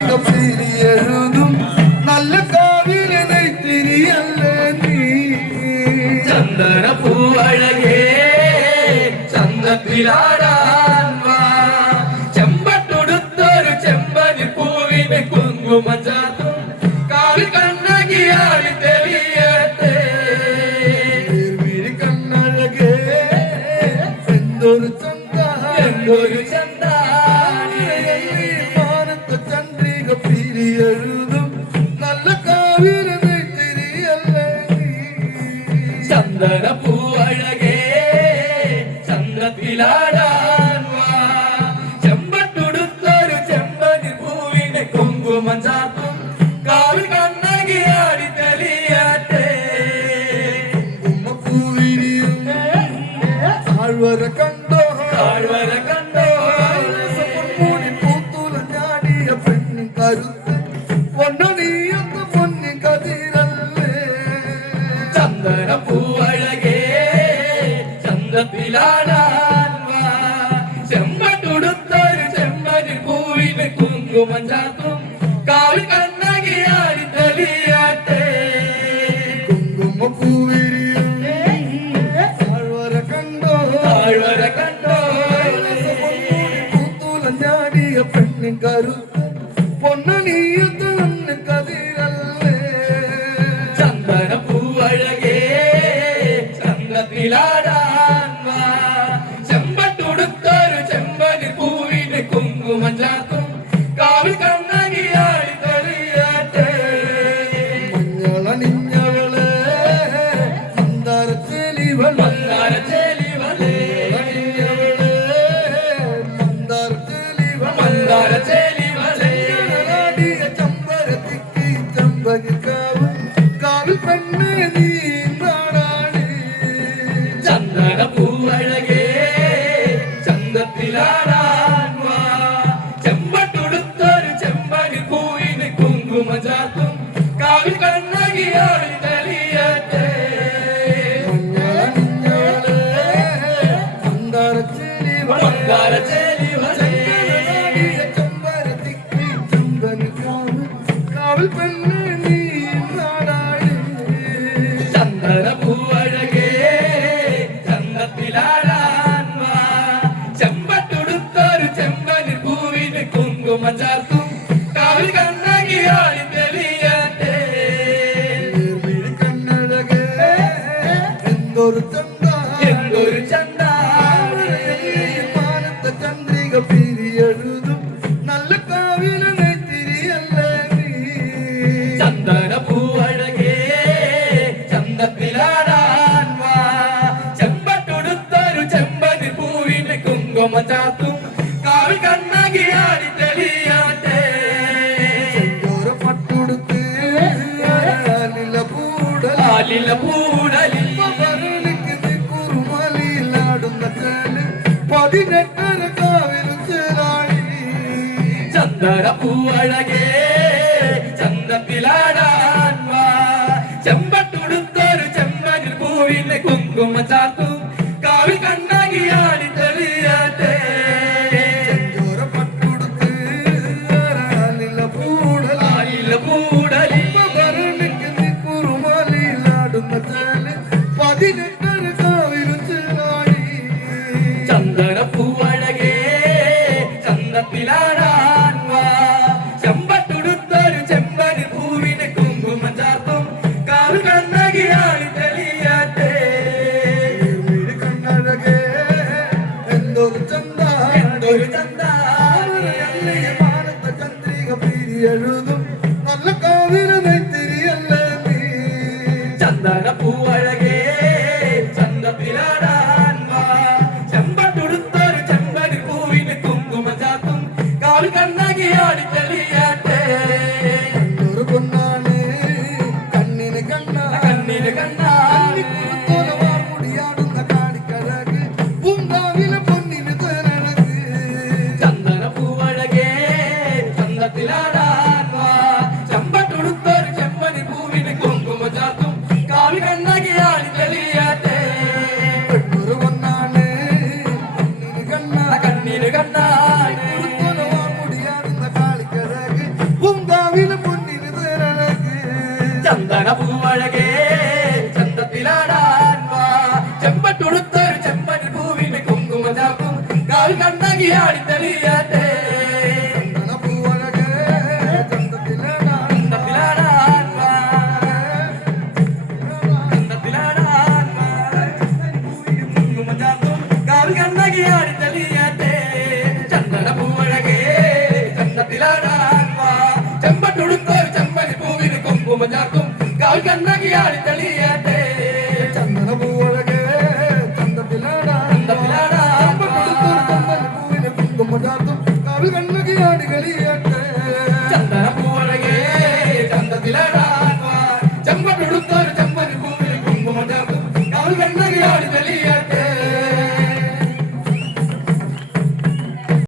എഴുതും നല്ല കാവിലെ നെയ്ത്തിരിയല്ലേ നീ ചന്ദന പൂവഴകേ ചന്തത്തിലാടാൻ വാ ചെമ്പട്ടൊടുത്തൊരു ചെമ്പനി പൂവിന് കുങ്കുമം ചാർത്തും കാവിൽ കണ്ണകിയാടി തെളിയട്ടെ കണ്ണഴകേ എന്തൊരു ചന്ത എന്തൊരു എഴുതും നല്ല കാവിലെ നെയ്ത്തിരിയല്ലേ ചന്ദന പൂവഴകേ ചന്ദ്രത്തിലാടാൻ വാ ചെമ്പട്ടൊടുത്തൊരു ചെമ്പനി പൂവിന് കുങ്കുമം ചാർത്തും കാവിൽ കണ്ണകിയാടി തെളിയട്ടെ കുങ്കുമപ്പൂവിരിയും താഴ്വര കണ്ടോ താഴ്വര കണ്ടോ പൊന്മൂടി പൂത്തുലഞ്ഞാടിയ പെണ്ണിൻ കരുത്ത് പൊന്നണിയൊന്ന് പൊന്നി കതിരല്ലേ ചന്ദന പൂവഴകേ ചന്ദ്രത്തിലാടാൻ വാ ചെമ്പട്ടൊടുത്തൊരു ചെമ്പനി പൂവിന് കുങ്കുമം ചാർത്തും കാവിൽ കണ്ണകിയാടി തെളിയട്ടെ കുങ്കുമപ്പൂവിരിയും താഴ്വര കണ്ടോ താഴ്വര കണ്ടോ പൊന്മൂടി പൂത്തുലഞ്ഞാടിയ പെണ്ണിൻ കരുത്ത് പൊന്നണിയൊന്ന് പൊന്നി കതിരല്ലേ ചന്ദന പൂവഴകേ ചന്ദ്രത്തിലാടാൻ വാ ചെമ്പട്ടൊടുത്തൊരു ചെമ്പനി പൂവിന് കുങ്കുമം ചാർത്തും കാവിൽ കണ്ണകിയാടി തെളിയട്ടെ മഞ്ഞളണിഞ്ഞവളെ മന്ദാരച്ചെലിവളെ മന്ദാരച്ചെലിവളേ മന്ദാരച്ചെലിവളേ ചമ്പരത്തിക്ക് ചമ്പകിക്കാവ് കാവിൽ പെണ്ണ് നീ നാടാണ് ചന്ദന പൂവഴകേ ചന്തത്തിലാടാൻ വാ ചെമ്പട്ടൊടുത്തൊരു ചെമ്പനി പൂവിന് കുങ്കുമം ചാർത്തും കാവിൽ കണ്ണകിയാടി തെളിയട്ടെ മഞ്ഞളണിഞ്ഞവളെ മന്ദാരച്ചെലിവളെ മന്ദാരച്ചെലിവളേ ചമ്പരത്തിക്ക് ചമ്പകിക്കാവ് കാവിൽ പെണ്ണ് നീ നാടാണ് ചന്ദന പൂവഴകേ ചന്തത്തിലാടാൻ വാ ചെമ്പട്ടൊടുത്തൊരു ചെമ്പനി പൂവിന് കുങ്കുമം ചാർത്തും കാവിൽ കണ്ണകിയാടി തെളിയട്ടെ കണ്ണഴകേ എന്തൊരു ചന്ത എന്തൊരു ചന്ദ മാനത്തെ ചന്ദ്രിക പിരിയെഴുതും നല്ല കാവിലെ നെയ്ത്തിരിയല്ലേ നീ ചന്ദന പൂവഴകേ ചന്തത്തിലാടാൻ വാ ചെമ്പട്ടൊടുത്തൊരു ചെമ്പനി പൂവിന് കുങ്കുമം ചാർത്തും കാവിൽ കണ്ണകിയാടി തെളിയട്ടെ ചെങ്കോര പട്ടുടുത്ത് ആലില പൂടൽ ആലില പൂടലിൽ ഭരണിക്ക് കുറുമലിയിലാടുന്ന ചേല് 18 കാവിലും ചേലാടി ചന്ദന പൂവഴകേ ചന്തത്തിലാടാൻ വാ ചെമ്പട്ടൊടുത്തൊരു ചെമ്പനി പൂവിന് കുങ്കുമം ചാർത്തും കാവിൽ കണ്ണകിയാടി തെളിയട്ടെ ചെങ്കോര പട്ടുടുത്ത് ആലില പൂടൽ ആലില പൂടലിൽ ഭരണിക്ക് കുറുമലിയിലാടുന്ന ചേല് 18 കാവിലും ചേലാടി ചന്ദന പൂവഴകേ ചന്തത്തിലാടാൻ വാ ചെമ്പട്ടൊടുത്തൊരു ചെമ്പനി പൂവിന് കുങ്കുമം ചാർത്തും കാവിൽ കണ്ണകിയാടി തെളിയട്ടെ കണ്ണഴകേ എന്തൊരു ചന്ത എന്തൊരു ചന്ദ മാനത്തെ ചന്ദ്രിക പിരിയെഴുതും നല്ല കാവിലെ നെയ്ത്തിരിയല്ലേ നീ ചന്ദന പൂവഴകേ ചന്തത്തിലാടാൻ വാ ചെമ്പട്ടൊടുത്തൊരു ചെമ്പനി പൂവിന് കുങ്കുമം ചാർത്തും കാവിൽ കണ്ണകിയാടി തെളിയട്ടെ ഒരു പൊന്നാണ് കണ്ണിന് കണ്ണാ കണ്ണിന് കണ്ണാ മുടിയാടുന്ന കാണിക്കഴക് പൂങ്കാവിലെ പൊന്നിന് തേനഴക് ചന്ദന പൂവഴകേ ചന്തത്തിലാടാൻ വാ കാവിലെ പൊന്നിന് തേരഴക് ചന്ദന പൂവഴകേ ചന്തത്തിലാടാൻ വാ ചെമ്പട്ടുടുത്തൊരു ചെമ്പന് പൂവിന് കുങ്കുമ ചാക്കും കാൽ കണ്ണകി ആടി തെളിയാട്ടെ പൂവഴകേ ചന്തത്തിലാടാൻ ചന്തത്തിലാടാൻ വാ ചന്തത്തിലാടാൻ വാ കുങ്കുമ ചാക്കും കാൽ കണ്ണകി ആടി തെളിയാട്ടെ ചന്ദന പൂവഴകേ ചന്തത്തിലാടാൻ വാ ചെമ്പട്ടുടുത്തൊരു ചെമ്പന് പൂവിന് കുങ്കുമ ചാക്കും കാൽ കണ്ണകി ആടി തെളിയാട്ടെ ചന്ദന പൂവഴകേ ചന്തത്തിലാടാൻ പൂവിന് കുങ്കുമചാർത്തും കാവിൽ കണ്ണകിയാടി കളിയാട്ടെ ചന്ദന പൂവഴകേ ചന്തത്തിലാടാൻ